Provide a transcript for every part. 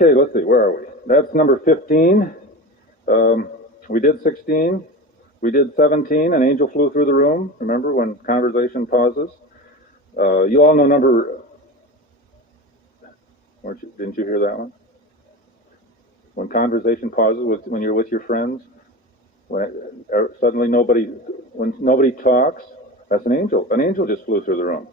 Okay, let's see, where are we? That's number 15. We did 16. We did 17. An angel flew through the room. Remember, when conversation pauses? You all know number... Didn't you hear that one? When conversation pauses, when you're with your friends, when suddenly when nobody talks, that's an angel. An angel just flew through the room.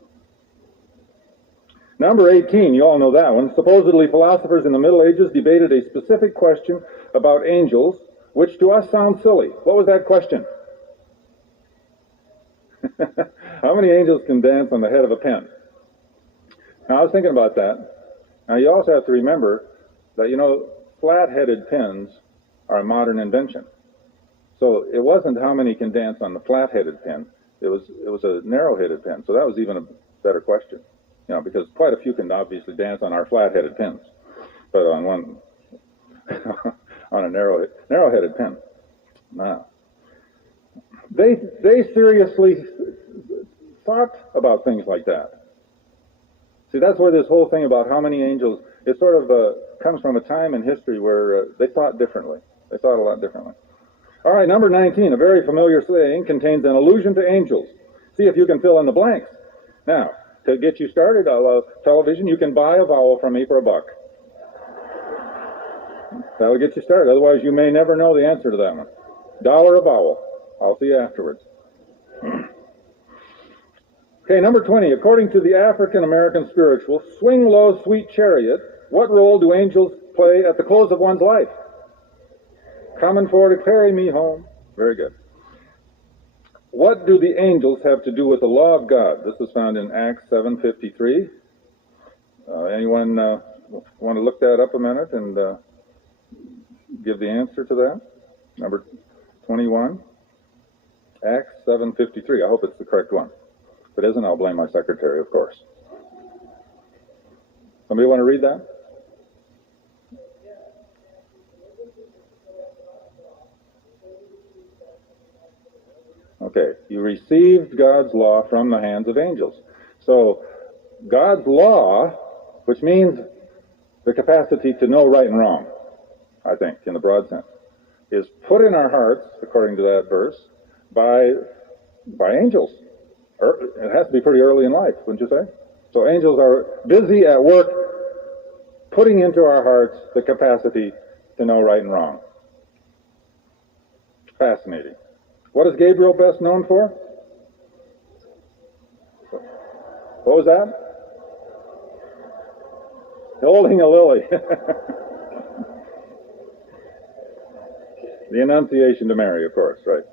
Number 18, you all know that one. Supposedly, philosophers in the Middle Ages debated a specific question about angels, which to us sounds silly. What was that question? How many angels can dance on the head of a pin? Now, I was thinking about that. Now, you also have to remember that, flat-headed pins are a modern invention. So it wasn't how many can dance on the flat-headed pin. It was a narrow-headed pin. So that was even a better question. Because quite a few can obviously dance on our flat-headed pins, but on one, on a narrow-headed pin. Now, they seriously thought about things like that. See, that's where this whole thing about how many angels, it sort of comes from a time in history where they thought differently. They thought a lot differently. All right, number 19, a very familiar saying, contains an allusion to angels. See if you can fill in the blanks. Now, to get you started, television, you can buy a vowel from me for $1. That'll get you started. Otherwise, you may never know the answer to that one. $1 a vowel. I'll see you afterwards. Okay, number 20. According to the African-American spiritual, Swing Low, Sweet Chariot, what role do angels play at the close of one's life? Coming for to carry me home. Very good. What do the angels have to do with the law of God? This is found in Acts 7:53. Anyone want to look that up a minute and give the answer to that? Number 21. Acts 7:53. I hope it's the correct one. If it isn't, I'll blame my secretary, of course. Somebody want to read that? Okay, you received God's law from the hands of angels. So, God's law, which means the capacity to know right and wrong, I think, in the broad sense, is put in our hearts, according to that verse, by angels. It has to be pretty early in life, wouldn't you say? So angels are busy at work putting into our hearts the capacity to know right and wrong. Fascinating. What is Gabriel best known for? What was that? Holding a lily. The Annunciation to Mary, of course, right?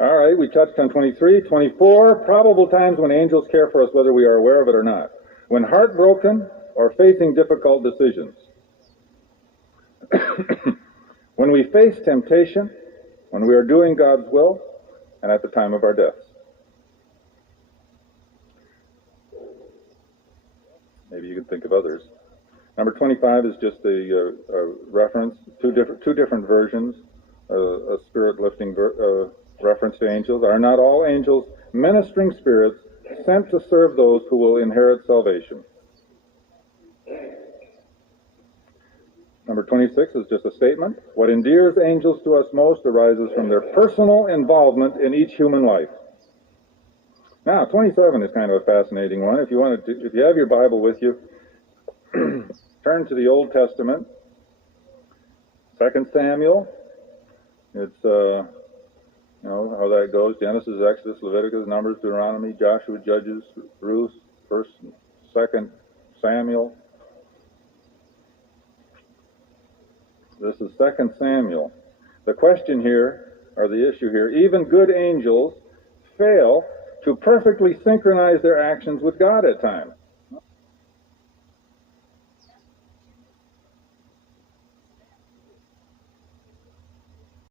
All right, we touched on 23. 24, probable times when angels care for us whether we are aware of it or not. When heartbroken or facing difficult decisions. When we face temptation, when we are doing God's will, and at the time of our deaths. Maybe you can think of others. Number 25 is just a reference, two different versions, a spirit-lifting reference to angels. Are not all angels ministering spirits sent to serve those who will inherit salvation? Number 26 is just a statement. What endears angels to us most arises from their personal involvement in each human life. Now, 27 is kind of a fascinating one. If you have your Bible with you, turn to the Old Testament, 2 Samuel. It's, how that goes. Genesis, Exodus, Leviticus, Numbers, Deuteronomy, Joshua, Judges, Ruth, 1st and 2nd Samuel. This is 2 Samuel. The question here, or the issue here, even good angels fail to perfectly synchronize their actions with God at times.